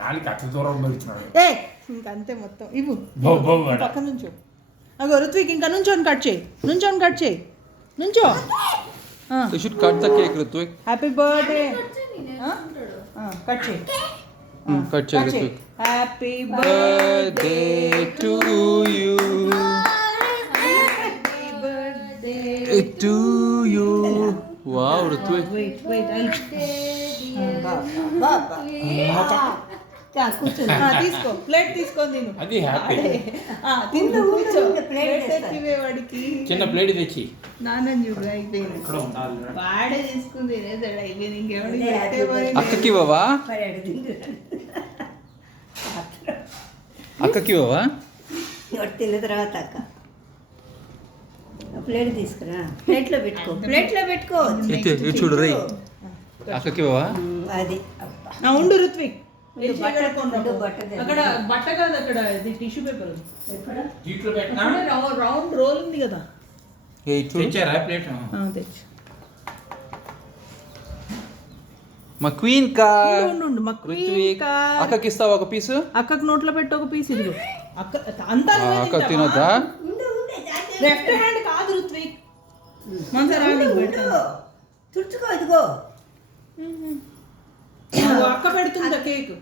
నాలుగు అతి దూరం ఇంకంతే మొత్తం ఇవ్వు పక్క నుంచో అగో రుత్విక్ ఇంకా నుంచోని కట్ చేయి నుంచో You should cut the cake, Ritvik. Happy birthday cut చేయి Cut check, Ritvik. Happy birthday To you. To you. Wow, Ritvik. Wait తీసుకో ప్లేట్ తీసుకొని తిను అది హ్యాపీ తిను కూర్చో ప్లేట్ తెచ్చివే వాడికి చిన్న ప్లేట్ తెచ్చి నాన్న చూడు అయిపోయింది వాడే తీసుకుని తినేసాడు అయిపోయింది ఇంకెవడి అక్కకి బావా అక్కకి బావా తిన్న తర్వాత అక్క ప్లేట్ తీసుకురా ప్లేట్లో పెట్టుకో ఇటు చూడు రై అక్కకి బావా అది ఉండు రుత్విక్ అక్కడ బట్ట కాదు అక్కడ ఇది టిష్యూ పేపర్ ఇట్లో పెట్టినా రౌండ్ రోల్ ఉంది కదా తెచ్చారా ప్లేట్ తెచ్చు మా క్వీన్ కా ఉండు మా రుత్విక్ అక్కకి ఇస్తావా ఒక పీస్ అక్కకి నోట్లో పెట్టి ఒక పీస్ ఇదిగో అక్క అంతా అక్క తినొద్దా లెఫ్ట్ హ్యాండ్ కాదు రుత్విక్ మనసరా తుడుచుకో ఇదిగో అక్క పెడుతుందా కేక్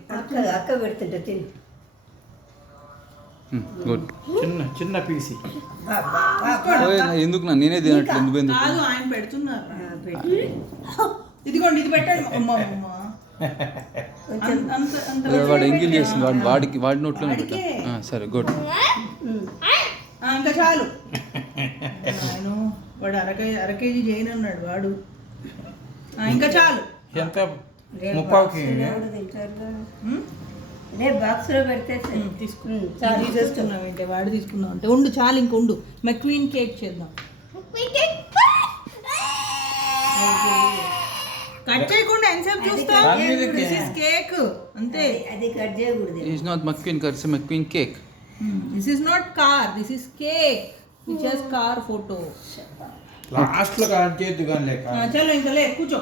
అక్క పెడుతుంట తిను గుడ్ చిన్న పీసి ఎందుకు నేనే తినట్లు ఎందుకు కాదు ఆయన పెడుతున్నారు ఇదిగోండి ఇది పెట్టండి వాడు ఎంగిల్ చేసింది వాడి నోట్లో సరే గుడ్ ఇంకా చాలు వాడు అర కేజీ చేయను అన్నాడు వాడు ఇంకా చాలు ఎంత ముప్పావుకి బాక్స్ లో పెడితే తీసేసుకున్నాం ఏంటి వాడు తీసుకున్నాం అంటే ఉండు చాలు ఇంక ఉండు మెక్వీన్ కేక్ చేద్దాం కట్ చేయకుండా ఎంతసేపు చూస్తాం దిస్ ఇస్ కేక్ అంతే అది కట్ చేయకూడదు is not McQueen car it's McQueen cake this is not car this is cake which has car photo last లో కట్ చేయొద్దు కానీ లేక చలో ఇంకా లే కూర్చో